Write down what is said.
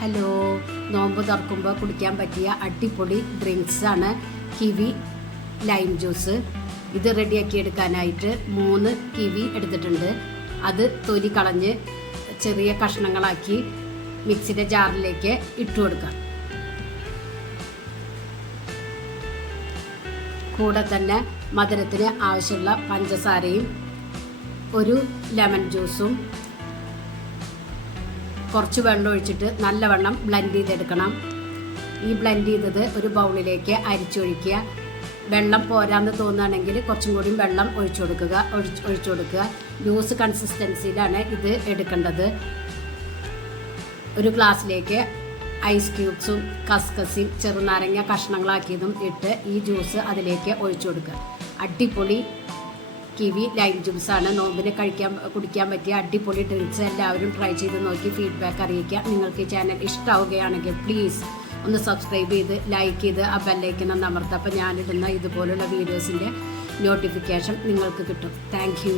Hello, നോമ്പ് തുറക്കുമ്പോൾ കുടിക്കാൻ പറ്റിയ അടിപൊളി ഡ്രിങ്ക്സാണ് കിവി ലൈം ജ്യൂസ്. ഇത് റെഡിയാക്കി എടുക്കാനായിട്ട് 3 കിവി എടുത്തിട്ടുണ്ട്. അത് തൊലി കളഞ്ഞ് ചെറിയ കഷ്ണങ്ങളാക്കി മിക്സിയുടെ ജാറിലേക്ക് ഇട്ട് കൊടുക്കാം. കൂടെ തന്നെ മധുരത്തിന് ആവശ്യമുള്ള പഞ്ചസാരയും ഒരു ലെമൺ ജ്യൂസും കുറച്ച് വെള്ളം ഒഴിച്ചിട്ട് നല്ലവണ്ണം ബ്ലെൻഡ് ചെയ്തെടുക്കണം. ഈ ബ്ലെൻഡ് ചെയ്തത് ഒരു ബൗളിലേക്ക് അരിച്ചൊഴിക്കുക. വെള്ളം പോരാന്ന് തോന്നുകയാണെങ്കിൽ കുറച്ചും കൂടി വെള്ളം ഒഴിച്ചു കൊടുക്കുക. ജ്യൂസ് കൺസിസ്റ്റൻസിയിലാണ് ഇത് എടുക്കേണ്ടത്. ഒരു ഗ്ലാസ്സിലേക്ക് ഐസ് ക്യൂബ്സും കസ്കസും ചെറുനാരങ്ങ കഷ്ണങ്ങളാക്കിയതും ഇട്ട് ഈ ജ്യൂസ് അതിലേക്ക് ഒഴിച്ചു കൊടുക്കുക. അടിപൊളി കിവി ലൈം ജ്യൂസാണ്. നോമ്പിന് കുടിക്കാൻ പറ്റിയ അടിപൊളി ഡ്രിങ്ക്സ്. എല്ലാവരും ട്രൈ ചെയ്ത് നോക്കി ഫീഡ്ബാക്ക് അറിയിക്കുക. നിങ്ങൾക്ക് ഈ ചാനൽ ഇഷ്ടമാവുകയാണെങ്കിൽ പ്ലീസ് ഒന്ന് സബ്സ്ക്രൈബ് ചെയ്ത് ലൈക്ക് ചെയ്ത് ആ ബെല്ലൈക്കൺ ഒന്ന് അമർത്തുക. അപ്പോൾ ഞാനിടുന്ന ഇതുപോലുള്ള വീഡിയോസിൻ്റെ നോട്ടിഫിക്കേഷൻ നിങ്ങൾക്ക് കിട്ടും. Thank you.